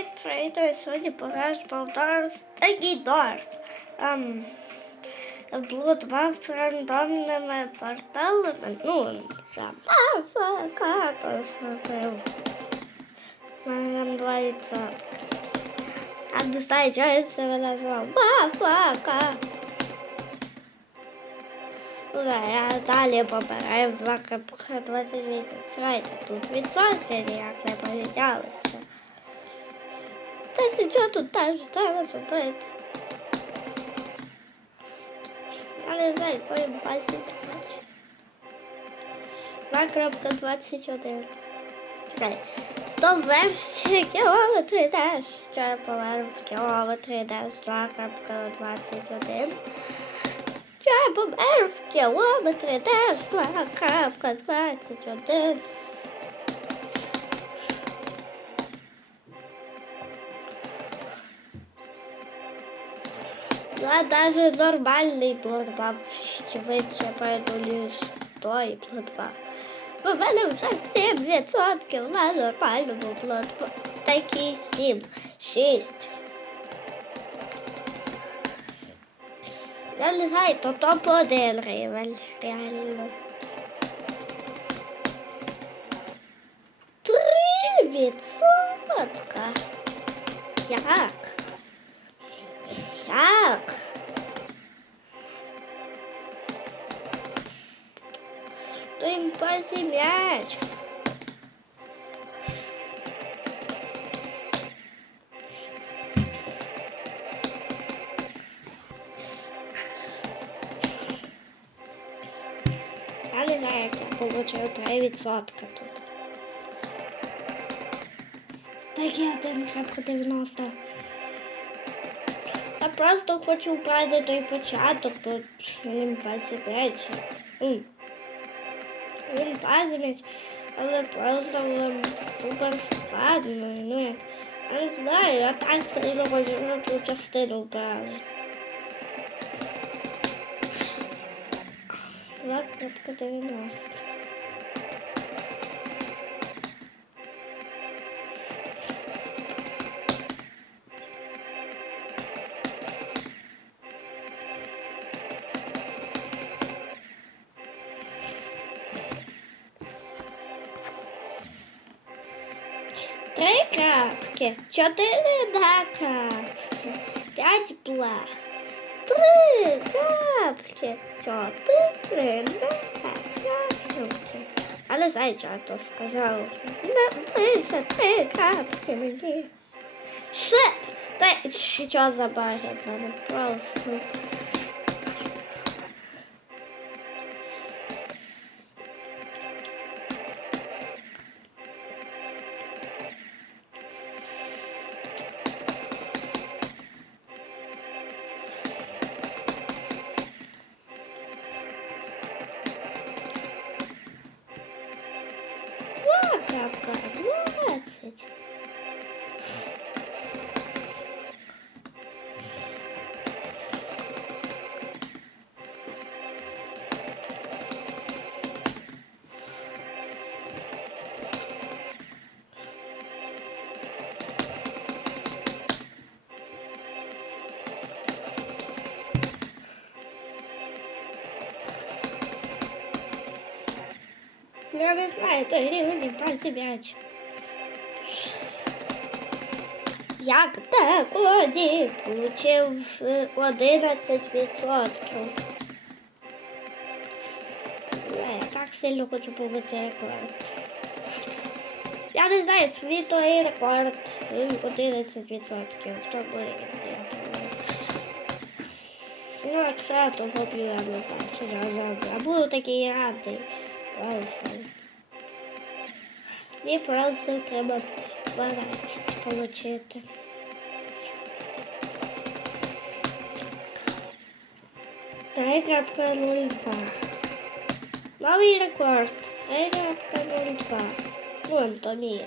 Привіт, привіт! Ось Сьогодні покажемо Дорс такий Дорс. Ем, Блудбав з рандомними порталами. Ну, забава, то схопив. У мене там два відсотки. А не знаю, що я себе назвав. Бафака. Ну да, я далі побираю в 2,28. Чекайте, тут відсотки ніяк не помінялися. Та нічого тут теж треба зробити. Я не знаю, якої базі бачу. 2.21. Чекай. То версія кілометри теж. Що я поверну в кілометри теж 2.21. Що я помер в кілометри теж 2.21. Я даже нормальний плотбав швидше передолюєш той плотбав. У мене вже 7% на нормальному плотбу. Такий 7, 6. Я не знаю, то топ-1 рівень, реально. Три відсотка. Як? не знаю, як я получив 3% тут. Так я 1,90. Я просто хочу впасти той початок, бо він пасить Він пасить, але просто ем, супер складно. Ну, як, я не знаю, я так сильно хочу щоб ту частину вбрали. 2.90. Три крапки, чотири на крапки, п'ять бла. Три крапки, чотири на крапки. Але знаю, що я то сказав. Напише три крапки мені. Ще, та що за баги просто. Я не знаю, это гриб, не пальцы мяч. Я Як так один получив 11%. Я так сильно хочу побити рекорд. Я не знаю, світовий рекорд 11%. Хто буде Ну, якщо я то поплю, я не знаю, я буду такий радий. Просто. Мені просто треба 12 получити. 3.02 Новий рекорд 3.02 Вон то мій.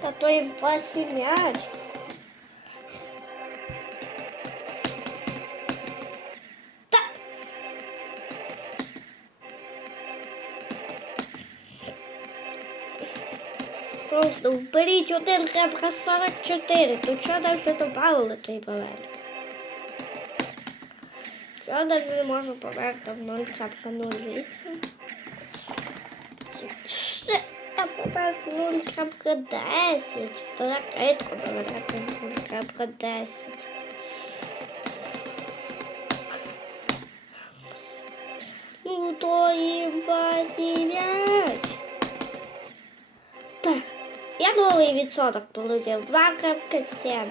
Та то їм пасі м'яч. Просто вберіть 1.44. Тут що нам вже добавили той момент? Що нам не можу померти в 0.08? Ще я помер в 0.10. То я рідко помирати в 0.10. Ну то їм посівять. Новий відсоток получив 2.70.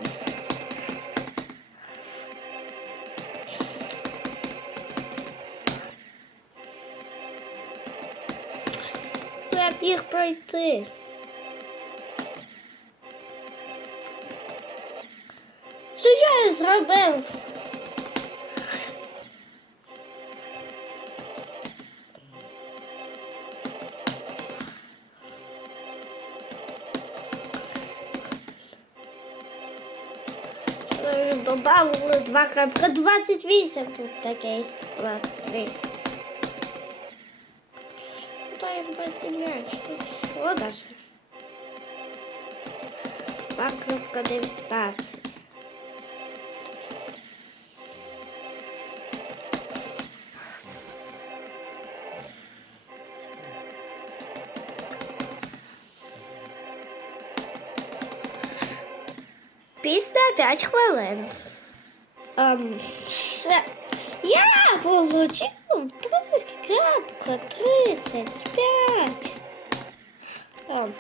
Я їх пройти. Що я зробив? Е, Добавили 2.28 тут таке склад 3. То я посильняю. О, даже. 2.19. Після 5 хвилин. Ем, ще. Я получив 3.35. Ем.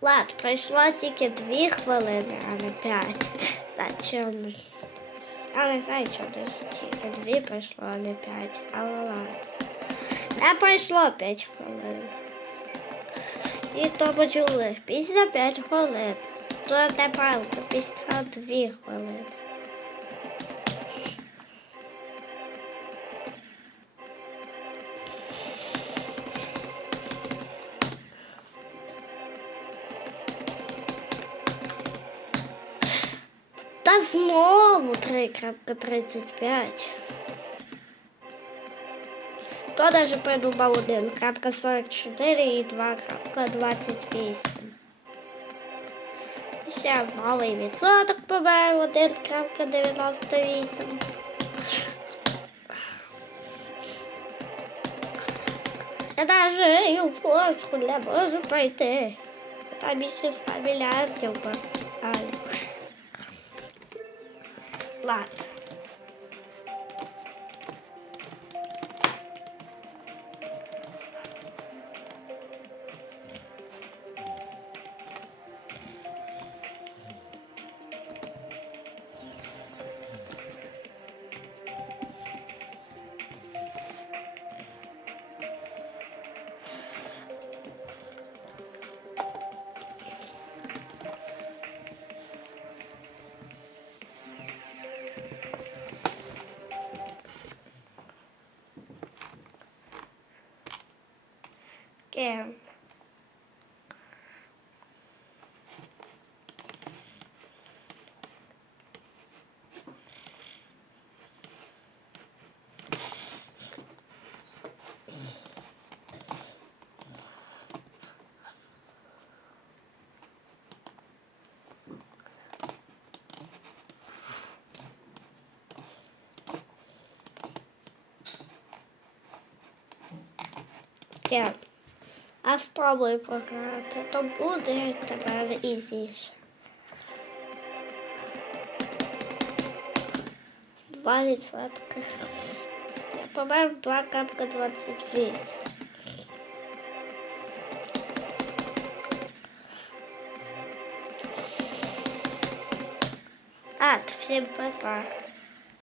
Лад, пройшло тільки 2 хвилини, а не 5. Зачем? Я не знаю, чому тільки 2 пройшло, а не 5. Але ладно. Не пройшло 5 хвилин. І то почули після 5 хвилин. То неправда, після 2 хвилини. Та знову 3.35. То даже придумав 1.44 і 2.28. Ще малий відсоток побив 1.98. Я даже і у форску не можу пройти. Там більше 100 мільярдів. Ай. Ладно. am. Yeah. А спробуй пограти, то буде тепер ізіше. Два відсотки. Я помер 2.28. А, всім пока.